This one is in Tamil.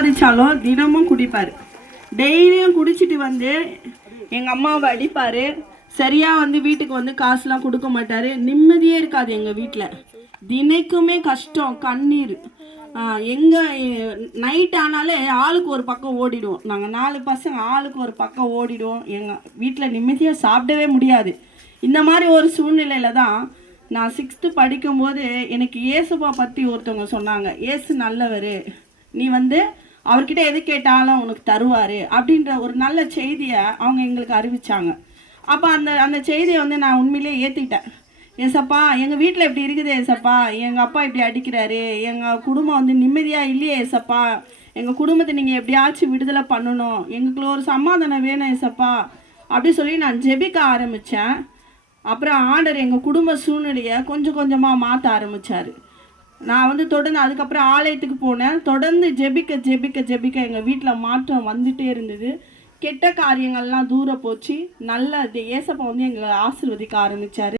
சம்பாதிச்சாலும் தினமும் குடிப்பார். டெய்லியும் குடிச்சிட்டு வந்து எங்கள் அம்மாவை அடிப்பார். சரியாக வந்து வீட்டுக்கு வந்து காசுலாம் கொடுக்க மாட்டார். நிம்மதியே இருக்காது எங்கள் வீட்டில் தினைக்குமே கஷ்டம் கண்ணீர். எங்கே நைட் ஆனாலே ஆளுக்கு ஒரு பக்கம் ஓடிடுவோம். நாங்கள் நாலு பசங்க ஆளுக்கு ஒரு பக்கம் ஓடிடுவோம். எங்கள் வீட்டில் நிம்மதியாக சாப்பிடவே முடியாது. இந்த மாதிரி ஒரு சூழ்நிலையில் தான் நான் சிக்ஸ்த்து படிக்கும்போது எனக்கு இயேசுப்பா பற்றி ஒருத்தவங்க சொன்னாங்க. இயேசு நல்லவர். நீ வந்து அவர்கிட்ட எது கேட்டாலும் உனக்கு தருவார் அப்படின்ற ஒரு நல்ல செய்தியை அவங்க எங்களுக்கு அறிவித்தாங்க அப்போ அந்த அந்த செய்தியை வந்து நான் உண்மையிலேயே ஏற்றிக்கிட்டேன் ஏசப்பா எங்கள் வீட்டில் இப்படி இருக்குது ஏசப்பா. எங்கள் அப்பா இப்படி அடிக்கிறாரு. எங்கள் குடும்பம் வந்து நிம்மதியாக இல்லையே ஏசப்பா. எங்கள் குடும்பத்தை நீங்கள் எப்படியாச்சும் விடுதலை பண்ணணும். எங்களுக்குள்ள ஒரு சமாதானம் வேணும் ஏசப்பா. அப்படி சொல்லி நான் ஜெபிக்க ஆரம்பித்தேன் அப்புறம் ஆண்டர் எங்கள் குடும்ப சூழ்நிலையை கொஞ்சம் கொஞ்சமாக மாற்ற ஆரம்பித்தார் நான் வந்து தொடர்ந்து அதுக்கப்புறம் ஆலயத்துக்கு போனேன். தொடர்ந்து ஜெபிக்க ஜெபிக்க ஜெபிக்க எங்கள் வீட்டில் மாற்றம் வந்துட்டே இருந்தது. கெட்ட காரியங்கள்லாம் தூர போச்சு நல்ல ஏசப்பா வந்து எங்களை ஆசீர்வதிக்க ஆரம்பித்தார்